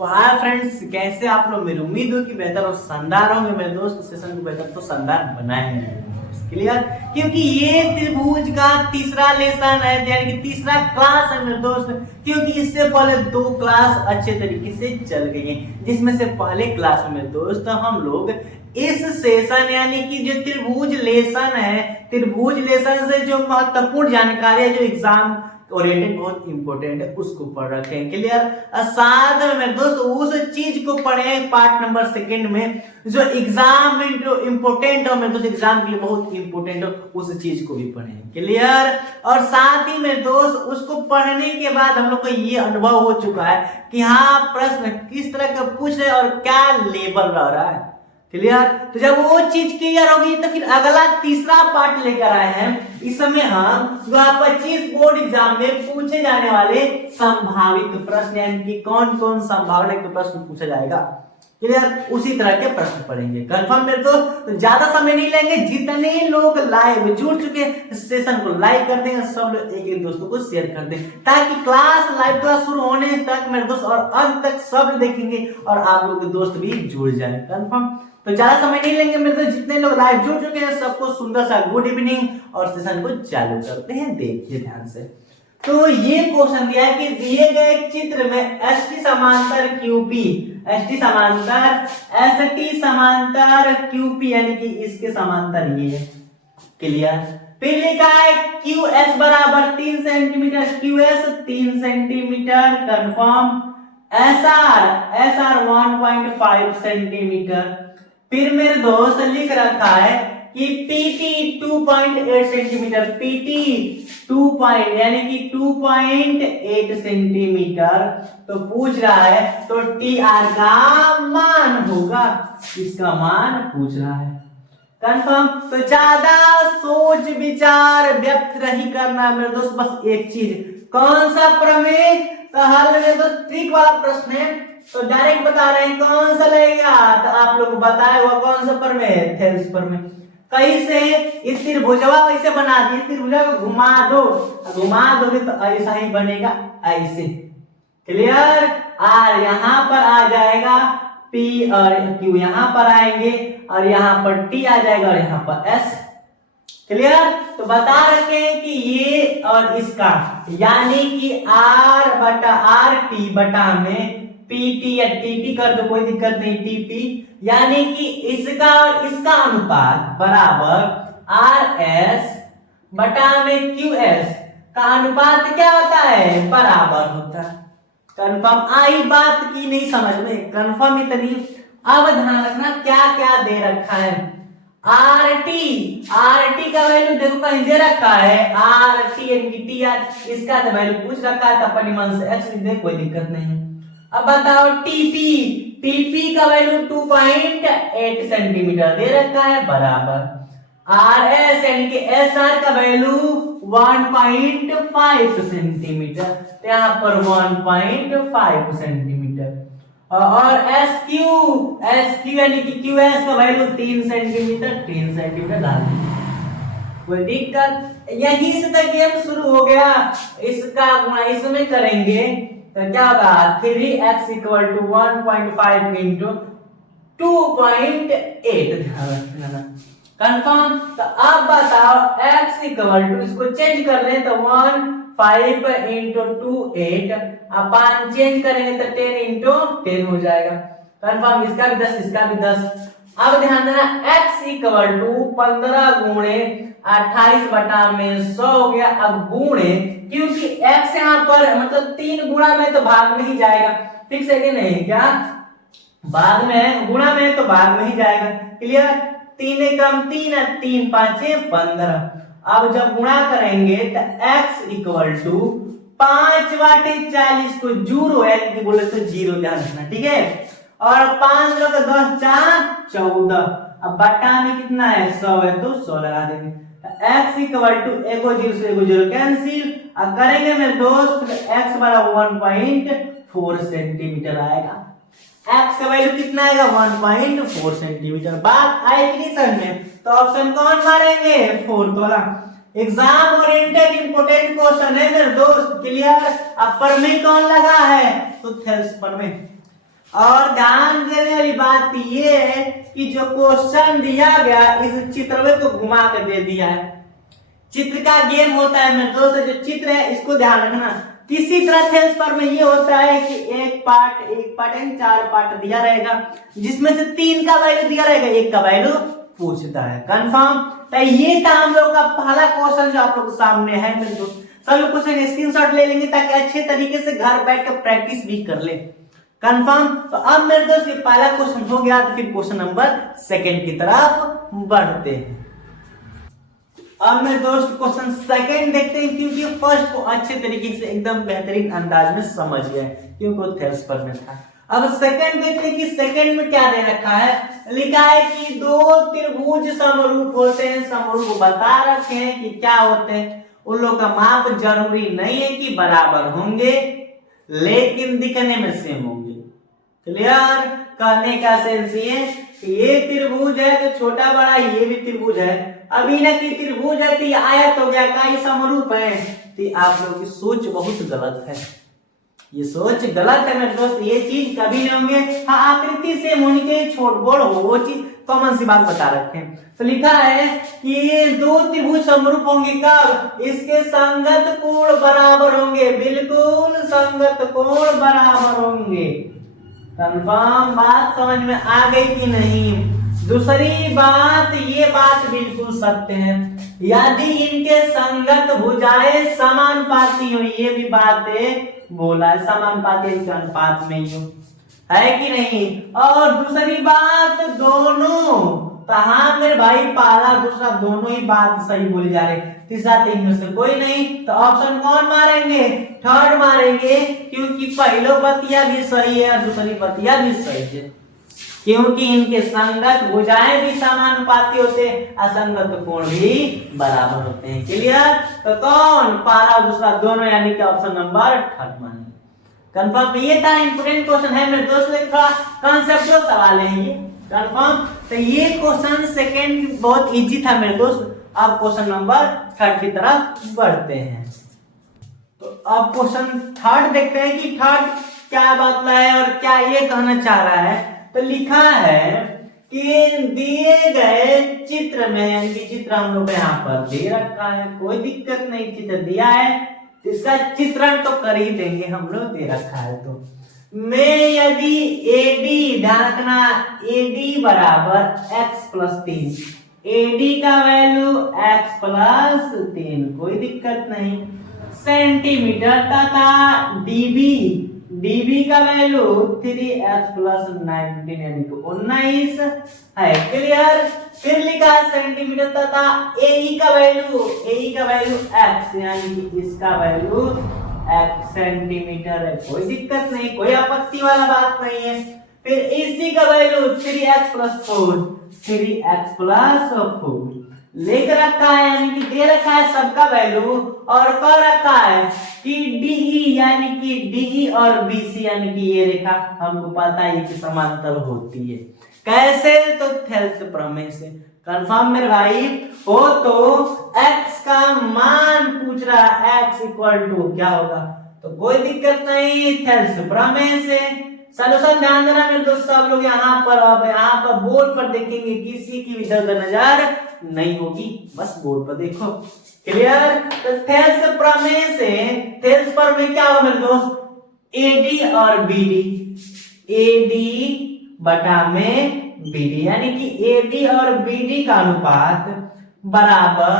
तो hi friends, कैसे आप लोग। मेरी उम्मीद हो कि बेहतर और शानदार होंगे मेरे दोस्त। सेशन को बेहतर तो शानदार बनाएंगे क्लियर, क्योंकि ये त्रिभुज का तीसरा लेसन है, यानी कि तीसरा क्लास है मेरे दोस्त। क्योंकि इससे पहले 2 क्लास अच्छे तरीके से चल गई हैं, जिसमें से पहले क्लास में मेरे दोस्त हम लोग इस सेशन यानी कि जो त्रिभुज लेसन है, त्रिभुज लेसन से जो महत्वपूर्ण जानकारी है, जो एग्जाम ओरिएंटेड बहुत इंपॉर्टेंट है, उसको पढ़ रखे हैं क्लियर। साथ में दोस्त उस चीज को पढ़े पार्ट नंबर 2 में, जो एग्जाम में जो इंपॉर्टेंट हो मेरे दोस्त, एग्जाम के लिए बहुत इंपॉर्टेंट हो, उस चीज को भी पढ़े क्लियर। और साथ ही मेरे दोस्त उसको पढ़ने के बाद हम लोग को ये अनुभव हो चुका है कि हाँ प्रश्न किस तरह का पूछ रहे और क्या लेवल रह रहा है क्लियर। तो जब वो चीज क्लियर होगी तो फिर अगला तीसरा पार्ट लेकर आए हैं। इस समय हम 2025 बोर्ड एग्जाम में पूछे जाने वाले संभावित प्रश्न, यानी कि कौन कौन संभावना के प्रश्न पूछा जाएगा क्लियर, उसी तरह के प्रश्न पढ़ेंगे कंफर्म मेरे दोस्त। तो ज्यादा समय नहीं लेंगे, जितने लोग लाइव जुड़ चुके सेशन को लाइक कर देंगे, सब लोग एक एक दोस्तों को शेयर कर दें, ताकि क्लास लाइव क्लास शुरू होने तक मेरे दोस्त और अंत तक सब देखेंगे और आप लोग के दोस्त भी जुड़ जाए कंफर्म। तो ज्यादा समय नहीं लेंगे मेरे दोस्त, जितने लोग लाइव जुड़ चुके हैं सबको सुंदर सा गुड इवनिंग और सेशन को चालू करते हैं। देखिए ध्यान से, तो ये क्वेश्चन दिया है कि दिए गए चित्र में एसटी समांतर क्यूपी, एसटी समांतर एसटी समांतर क्यूपी यानी कि इसके समांतर ये है क्लियर। फिर लिखा है क्यूएस बराबर 3 centimetre, QS 3 centimetre confirm, SR 1.5 centimetre. फिर मेरे दोस्त लिख रखा है कि पीटी 2.8 सेंटीमीटर, पीटी 2 यानी कि 2.8 सेंटीमीटर। तो पूछ रहा है तो टी आर का मान होगा, इसका मान पूछ रहा है कंफर्म। तो ज्यादा सोच विचार व्यक्त नहीं करना है मेरे दोस्त, बस एक चीज कौन सा प्रमेय, तो हल में तो ट्रिक वाला प्रश्न है, तो डायरेक्ट बता रहे हैं कौन सा लगेगा, तो आप लोग बताए हुआ कौन सा प्रमेय, थेल्स प्रमेय। कहीं से इस त्रिभुजवा वैसे बना दिए, त्रिभुजा को घुमा दोगे तो ऐसा ही बनेगा, ऐसे क्लियर। और यहाँ पर आ जाएगा P और Q, यहाँ पर आएंगे और यहाँ पर T आ जाएगा और यहाँ पर S क्लियर। तो बता रखे हैं कि ये और इसका यानी कि R बटा R T बटा में PT या TT कर दो, कोई दिक्कत नहीं, TP यानी कि इसका और इसका अनुपात बराबर RS बटा में QS का अनुपात क्या होता है, बराबर होता है कंफर्म। आई बात की नहीं समझ में, कंफर्म इतनी। अब ध्यान रखना क्या क्या दे रखा है, RT का वैल्यू देखो कहीं दे रखा है, RT यानी कि TR, इसका तो वैल्यू पूछ रखा है, तो अपनी मन से x लिख दे, कोई दिक्कत नहीं। अब बताओ TP का वैल्यू 2.8 सेंटीमीटर दे रखा है बराबर RS यानी कि SR का वैल्यू 1.5 सेंटीमीटर, तो यहाँ पर 1.5 सेंटीमीटर। और SQ यानी कि QS का वैल्यू 3 सेंटीमीटर डाल दें, कोई दिक्कत। यहीं से तक गेम शुरू हो गया, इसका गुणा इसमें करेंगे तो क्या होगा 3x इक्वल टू 1.5 इंटू 2.8, ध्यान रखना कंफर्म। तो अब बताओ x इक्वल टू, इसको चेंज कर लें तो 1.5 इंटू 2.8, अपन चेंज करेंगे तो 10 इंटू 10 हो जाएगा कंफर्म। इसका भी 10, इसका भी 10। अब ध्यान देना x इक्वल टू 15 गुणे 28 बटा में 100 हो गया। अब गुणे, क्योंकि x यहाँ पर मतलब 3 गुणा में तो भाग में ही जाएगा, ठीक है कि नहीं, क्या भाग में, गुणा में तो भाग में ही जाएगा क्लियर। 3 एकम 3 है, 3 पांचे 15। अब जब गुणा करेंगे तो x इक्वल टू 5 बटे 40 को जीरो यानी कि बोले तो जीरो, ध्यान रखना ठीक है। और 5 लोग 10 4 14, अब बटा में कितना है 100 है, तो 100 लगा देंगे। x इक्वल टू एगो जीरो से एगो जीरो कैंसिल, अब करेंगे मेरे दोस्त x बराबर 1.4 सेंटीमीटर आएगा। x का वैल्यू कितना आएगा 1.4 सेंटीमीटर। बात आई क्वेश्चन में तो ऑप्शन कौन मारेंगे, 4th वाला। एग्जाम ओरिएंटेड इंपोर्टेंट क्वेश्चन है मेरे दोस्त क्लियर। अब प्रमेय कौन लगा है, तो थेल्स प्रमेय। और ध्यान देने वाली बात ये है कि जो क्वेश्चन दिया गया इस चित्र को घुमा कर दे दिया है। चित्र का गेम होता है मेरे दोस्त, जो चित्र है इसको ध्यान रखना। किसी तरह थेल्स पर में ये होता है कि एक पार्ट एंड 4 पार्ट दिया रहेगा, जिसमें से 3 का वैल्यू दिया रहेगा, 1 का वैल्यू पूछता है। कंफर्म? तो ये था हम लोग का पहला क्वेश्चन जो आप लोग सामने है मेरे दोस्त। सब लोग क्वेश्चन स्क्रीनशॉट ले लेंगे ताकि अच्छे तरीके से घर बैठ कर प्रैक्टिस भी कर ले। कंफर्म? तो अब मेरे दोस्त ये पहला क्वेश्चन हो गया, तो फिर क्वेश्चन नंबर 2 की तरफ बढ़ते हैं। अब मेरे दोस्त क्वेश्चन 2 देखते हैं, क्योंकि फर्स्ट को अच्छे तरीके से एकदम बेहतरीन अंदाज में समझ गए, क्योंकि वो थेल्स पर में था। अब 2 देखते हैं कि 2 में क्या दे रखा है। लिखा है कि 2 त्रिभुज समरूप होते हैं, समरूप बता रखे हैं कि क्या होते हैं। उन लोग का माप जरूरी नहीं है कि बराबर होंगे, लेकिन दिखने में सेम होंगे। क्लियर? कहने का सेंस ये त्रिभुज है तो छोटा बड़ा ये भी त्रिभुज है। अभी ना कि त्रिभुज है तो ये आयत हो गया, का ये समरूप है। तो आप लोगों की सोच बहुत गलत है, ये सोच गलत है मेरे दोस्त। ये चीज कभी नहीं होंगे। हाँ, आकृति से होनी चाहिए, छोट बड़ हो, वो चीज कॉमन सी बात बता रखे हैं। तो लिखा है कि ये 2 त्रिभुज समरूप होंगे कब? इसके संगत कोण बराबर होंगे, बिल्कुल संगत कोण बराबर होंगे। कंफर्म? बात समझ में आ गई कि नहीं? दूसरी बात, ये बात बिल्कुल सत्य है, यदि इनके संगत भुजाएं समानुपाती हो, ये भी बात बोला है, समानुपाती के अनुपात में ही हो, है कि नहीं? और दूसरी बात, दोनों, तो हाँ मेरे भाई, पहला दूसरा दोनों ही बात सही बोली जा रही, तीसरा 3 में से कोई नहीं। तो ऑप्शन कौन मारेंगे? थर्ड मारेंगे, क्योंकि पहलो बतिया भी सही है और दूसरी बतिया भी सही है, क्योंकि इनके संगत भुजाएं भी समानुपाती होते हैं, असंगत कोण भी बराबर होते हैं। क्लियर? तो कौन? पहला और दूसरा दोनों, यानी कि ऑप्शन नंबर 3 मानेंगे। कंफर्म? ये था इंपोर्टेंट क्वेश्चन है मेरे दोस्त, लेकिन थोड़ा कॉन्सेप्चुअल सवाल है ये। कंफर्म? तो ये क्वेश्चन 2 बहुत इजी था मेरे दोस्त। अब क्वेश्चन नंबर 3 की तरफ बढ़ते हैं। तो अब क्वेश्चन 3 देखते हैं कि 3 क्या बतला है और क्या ये कहना चाह रहा है। तो लिखा है कि दिए गए चित्र में, यानी कि चित्र हम लोग यहाँ पर दे रखा है, कोई दिक्कत नहीं, चित्र दिया है, इसका चित्रण तो कर ही देंगे हम लोग, दे रखा है तो में यदि AD, ध्यान रखना, AD बराबर x+3, AD का वैल्यू x+3, कोई दिक्कत नहीं, सेंटीमीटर तथा DB का वैल्यू 3x+19 यानी कि 19 है। क्लियर? फिर लिखा है सेंटीमीटर तथा AE का वैल्यू x, यानी कि इसका वैल्यू x सेंटीमीटर है, कोई दिक्कत नहीं, कोई आपत्ति वाला बात नहीं है। फिर इसी का वैल्यू 3x+4 लेकर रखा है, यानी कि दे रखा है सबका वैल्यू, और कह रखा है कि DE, यानी कि DE और BC, यानी कि ये रेखा हमको पता है कि समांतर होती है। कैसे? तो थेल्स प्रमेय से। कंफर्म मेरे भाई? हो तो x का मान पूछ रहा है, x = क्या होगा, तो कोई दिक्कत नहीं, थेल्स प्रमेय से सॉल्यूशन। ध्यान देना मेरे दोस्त, सब लोग यहाँ पर बोर्ड पर देखेंगे, किसी की भी इधर नजर नहीं होगी, बस बोर्ड पर देखो। क्लियर? तो थेल्स प्रमेय से, थेल्स प्रमेय क्या होगा मेरे दोस्त? AD और BD, AD बटा में BD, यानी कि AB और BD का अनुपात बराबर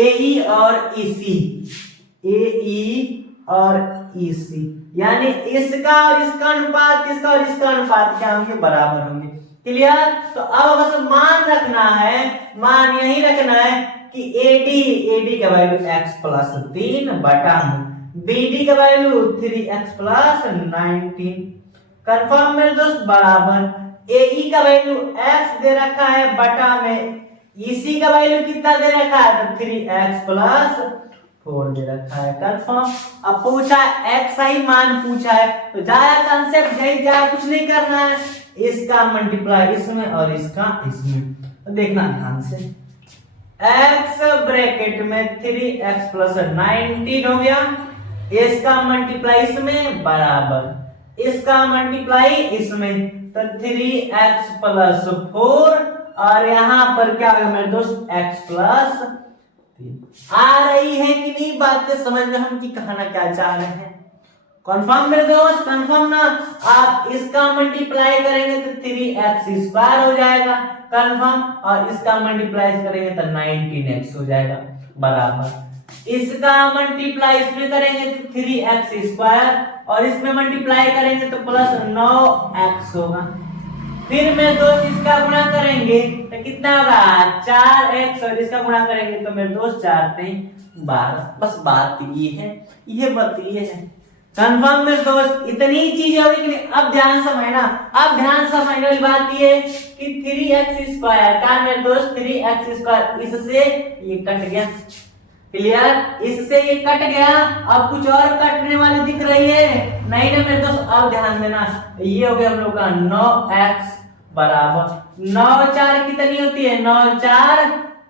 AE और EC, AE और EC, यानी इसका और इसका अनुपात, इसका और इसका अनुपात क्या होंगे? बराबर होंगे। क्लियर? तो अब बस मान रखना है, मान यही रखना है कि AD का वैल्यू x+3 बटा BD का वैल्यू 3x+19। कंफर्म मेरे दोस्त? बराबर AE का वैल्यू x दे रखा है बटा में EC का वैल्यू कितना दे रखा है? तो 3x+4 दे रखा है। कंफर्म? अब पूछा x ही मान पूछा है, तो जाया कंसेप्ट जाए, कुछ नहीं करना है, इसका मल्टीप्लाई इसमें और इसका इसमें। तो देखना ध्यान से, x ब्रैकेट में 3x+19 हो गया, इसका मल्टीप्लाई इसमें बराबर इसका मल्टीप्लाई इसमें, तो 3x+4 और यहाँ पर क्या होगा मेरे दोस्त x+3। आ रही है कि नहीं बातें समझ में हम की कहना क्या चाह रहे हैं? कंफर्म मेरे दोस्त, कंफर्म ना? आप इसका मल्टीप्लाई करेंगे तो 3x² हो जाएगा कंफर्म, और इसका मल्टीप्लाई करेंगे तो 19x हो जाएगा बराबर। इसका मल्टीप्लाई इसमें करेंगे तो 3x² और इसमें मल्टीप्लाई करेंगे तो प्लस 9x होगा। फिर मेरे दोस्त इसका गुणा करेंगे तो कितना होगा 4x, और इसका गुणा करेंगे तो मेरे दोस्त 4×3=12। बस बात ये है, ये बात ये है। कंफर्म मेरे दोस्त, इतनी चीज होगी कि नहीं? अब ध्यान समझना, अब ध्यान समझने वाली बात ये कि 3x² का मेरे दोस्त 3x², इससे ये कट गया, क्लियर? इससे ये कट गया। अब कुछ और कटने वाली दिख रही है नहीं ना मेरे दोस्त? अब ध्यान देना, ये हो गया हम लोग का 9x बराबर 9×4 कितनी होती है? 9×4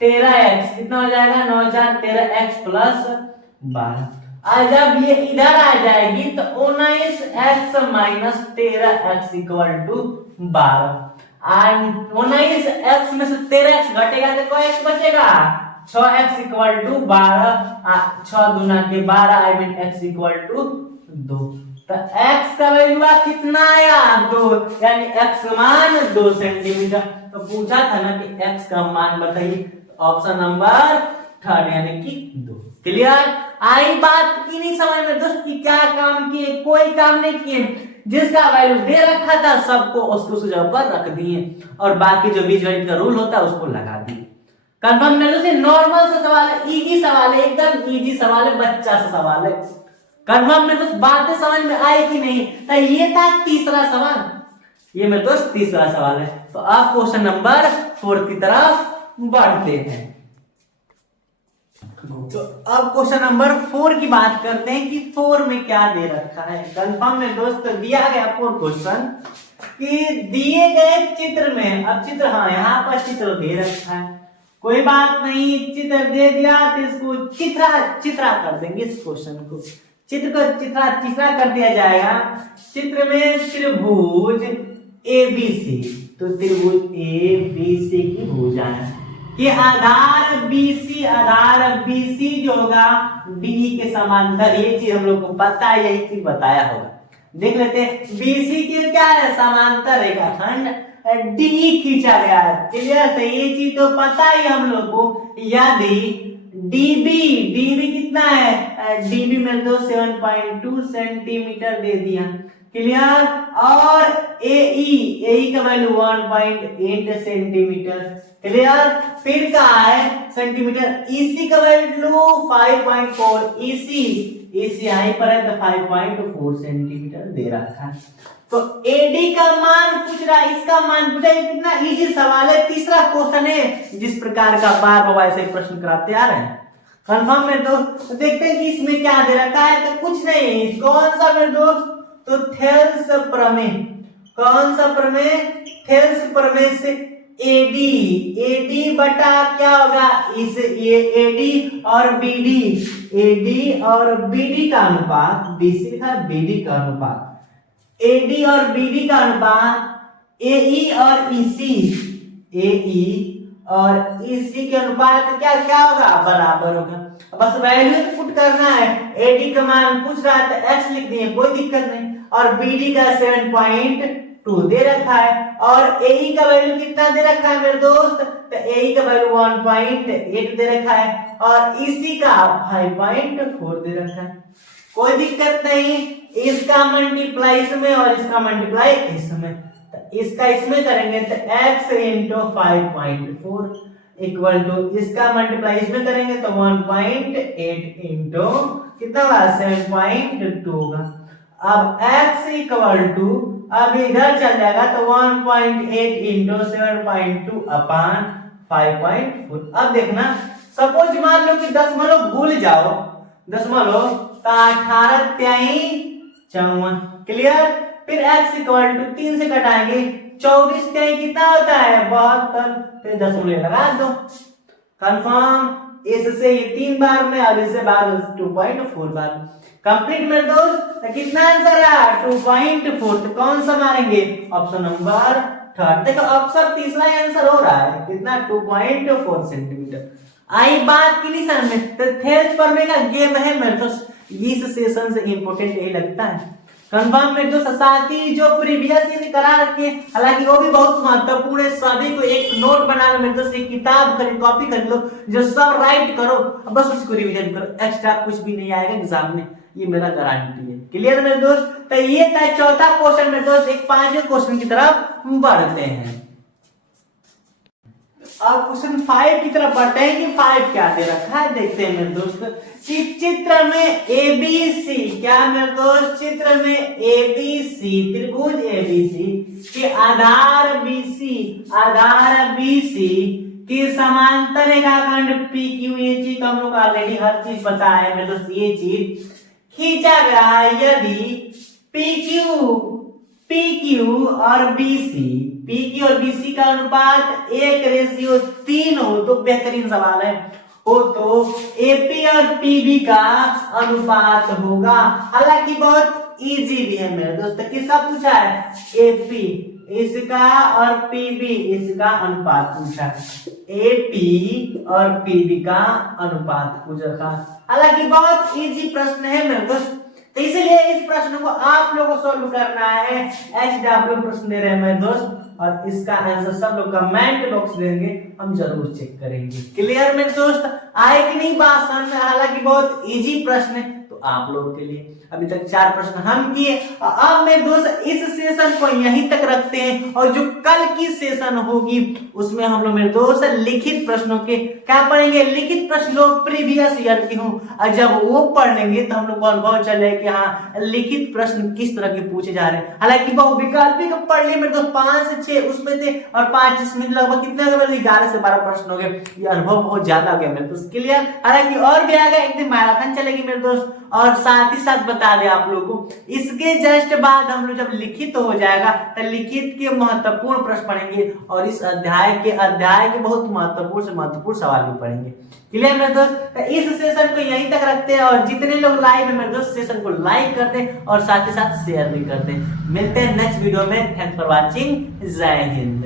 13x, कितना हो जाएगा? 9×4 13x+12। और जब ये इधर आ जाएगी तो 19x - 13x = 12। 19x में से 13x घटेगा तो कोई x बचेगा? 6x = 12। 6 दूना के 12, आई मीन x = 2। तो x का वैल्यू कितना आया? 2, यानी x का मान 2 सेंटीमीटर। तो पूछा था ना कि x का मान बताइए, ऑप्शन नंबर 3 यानी कि 2। क्लियर? आई बात की नहीं समझ में दोस्त की क्या काम किए? कोई काम नहीं किए। जिसका वैल्यू दे रखा था सबको उसको उस जगह पर रख दिए, और बाकी जो बीजगणित का रूल होता है उसको लगा दिए। कंफर्म मेरे दोस्त, नॉर्मल सा सवाल है, इजी सवाल है, एकदम इजी सवाल है, बच्चा सा सवाल है। कंफर्म मेरे दोस्त, बातें समझ में आई कि नहीं? तो ये था तीसरा सवाल, ये मेरे दोस्त तीसरा सवाल है। तो अब क्वेश्चन नंबर 4 की तरफ बढ़ते हैं। तो अब क्वेश्चन नंबर 4 की बात करते हैं कि 4 में क्या दे रखा है। कंफर्म में दोस्त दिया गया 4 क्वेश्चन कि दिए गए चित्र में, अब चित्र, हाँ यहाँ पर चित्र दे रखा है, कोई बात नहीं, चित्र दे दिया तो इसको चित्रा कर देंगे। इस क्वेश्चन को चित्र को चित्रा कर दिया जाएगा। चित्र में त्रिभुज ABC, तो त्रिभुज ABC की भुजाएं कि आधार BC जो होगा DE के समांतर, ये चीज हम लोग को पता है, यही चीज बताया होगा। देख लेते हैं, BC के क्या है? समांतर रेखाखंड DE खींचा गया है। क्लियर? तो ये चीज तो पता ही हम लोग को। यदि DB कितना है? DB में 7.2 सेंटीमीटर दे दिया। क्लियर? और AE का वैल्यू 1.8 सेंटीमीटर। क्लियर? फिर का है सेंटीमीटर। EC का वैल्यू 5.4, EC हाई पर है तो 5.4 सेंटीमीटर दे रखा है। तो AD का मान पूछ रहा है, इसका मान पूछा है। कितना इजी सवाल है, तीसरा क्वेश्चन है जिस प्रकार का बार बार ऐसे प्रश्न कराते आ रहे हैं। कंफर्म में तो देखते हैं कि इसमें क्या दे रखा है। तो कुछ नहीं, कौन सा मेरे दोस्त? तो थेल्स प्रमेय। कौन सा प्रमेय? थेल्स प्रमेय से AD बटा क्या होगा? इस ये AD और BD का अनुपात, BC लिखा है, BD का अनुपात, AD और BD का अनुपात, AE और EC के अनुपात क्या क्या होगा? बराबर होगा। बस वैल्यू पुट करना है। AD का मान पूछ रहा है तो x लिख दिए, कोई दिक्कत नहीं। और BD का 7.2 दे रखा है, और AE का वैल्यू कितना दे रखा है मेरे दोस्त? तो AE का वैल्यू 1.8 दे रखा है, और EC का 5.4 दे रखा है। कोई दिक्कत नहीं। इसका मल्टीप्लाई इसमें और इसका मल्टीप्लाई इसमें, तो इसका इसमें करेंगे तो x × 5.4 इक्वल टू इसका मल्टीप्लाई इसमें करेंगे तो 1.8 इंटू कितना होगा? 7.2 होगा। अब x इक्वल टू, अब इधर चल जाएगा तो 1.8 इंटू 7.2 अपान 5.4। अब देखना, सपोज मान लो कि दशमलव भूल जाओ, दशमलव तो 18 53 54। क्लियर? फिर x इक्वल टू 3 से घटाएंगे 24 कितना होता है? 72। फिर दशमलव लगा दो। कंफर्म? इससे ये 3 बार में और इससे बार 2.4 बार। कंप्लीट मेरे दोस्त। तो कितना आंसर है 2.4, तो कौन सा मारेंगे ऑप्शन नंबर थर्ड। देखो अक्सर तीसरा आंसर हो रहा है कितना 2.4 सेंटीमीटर। आई बात क्लियर में, तो थेल्स पर में का गेम है मेरे दोस्त, इस सेशन से इंपोर्टेंट यही लगता है कंफर्म मेरे दोस्त। साथ ही जो प्रीवियस ईयर करा रखे, हालांकि वो भी बहुत महत्वपूर्ण है, सभी को एक नोट बना लो मेरे दोस्त, एक किताब खरीद कॉपी कर लो, जो सब राइट करो, बस उसको रिवीजन करो, एक्स्ट्रा कुछ भी नहीं आएगा एग्जाम में, ये मेरा गारंटी है। क्लियर मेरे दोस्त। तो ये था चौथा क्वेश्चन मेरे दोस्त। एक पांचवें क्वेश्चन की तरफ बढ़ते हैं। अब क्वेश्चन 5 की तरफ बढ़ते हैं कि 5 क्या दे रखा है देखते हैं मेरे दोस्त। कि चित्र में ABC, क्या मेरे दोस्त, चित्र में ABC त्रिभुज ABC के आधार BC के समांतर रेखाखंड PQAG का हम लोग ऑलरेडी हर चीज पता है मेरे दोस्त, ये चीज खींचा गया है यदि PQ और BC का अनुपात 1:3 हो, तो बेहतरीन सवाल है, हो तो AP और PB का अनुपात होगा। हालांकि बहुत इजी भी है मेरे दोस्त। किसका पूछा है, AP इसका और PB इसका अनुपात पूछा, AP और PB का अनुपात पूछा। हालांकि बहुत इजी प्रश्न है मेरे दोस्त, तो इसलिए इस प्रश्न को आप लोगों को सॉल्व करना है। HW प्रश्न दे रहे हैं मेरे दोस्त, और इसका आंसर सब लोग कमेंट बॉक्स देंगे, हम जरूर चेक करेंगे। क्लियर मेरे दोस्त, आए कि नहीं बात समझ में। हालांकि बहुत इजी प्रश्न है तो आप लोगों के लिए। अभी तक 4 प्रश्न हम किए, अब मेरे दोस्त इस सेशन को यहीं तक रखते हैं, और जो कल की सेशन होगी उसमें हम लोग मेरे दोस्त लिखित प्रश्नों के क्या पढ़ेंगे, लिखित प्रश्न लोग प्रीवियस ईयर के हों, और जब वो पढ़ लेंगे तो हम लोग को अनुभव चले कि हाँ लिखित प्रश्न किस तरह के पूछे जा रहे हैं। हालांकि बहुविकल्पिक पढ़ लिए मेरे दोस्त 5 से 6 उसमें थे, और 5 इसमें लगभग कितने 11 से 12 प्रश्न हो गए। ये अनुभव बहुत ज्यादा हो गया मेरे दोस्त। क्लियर। हालांकि और भी आगे एक दिन मैराथन चलेगी मेरे दोस्त, और साथ ही साथ बता दें आप लोगों को, इसके जस्ट बाद हम लोग जब लिखित हो जाएगा तो लिखित के महत्वपूर्ण प्रश्न पढ़ेंगे, और इस अध्याय के बहुत महत्वपूर्ण से महत्वपूर्ण सवाल भी पढ़ेंगे। क्लियर मेरे दोस्त। तो इस सेशन को यहीं तक रखते हैं, और जितने लोग लाइव है मेरे दोस्त सेशन को लाइक करते हैं और साथ ही साथ शेयर भी करते हैं। मिलते हैं नेक्स्ट वीडियो में। Thanks for watching. जय हिंद।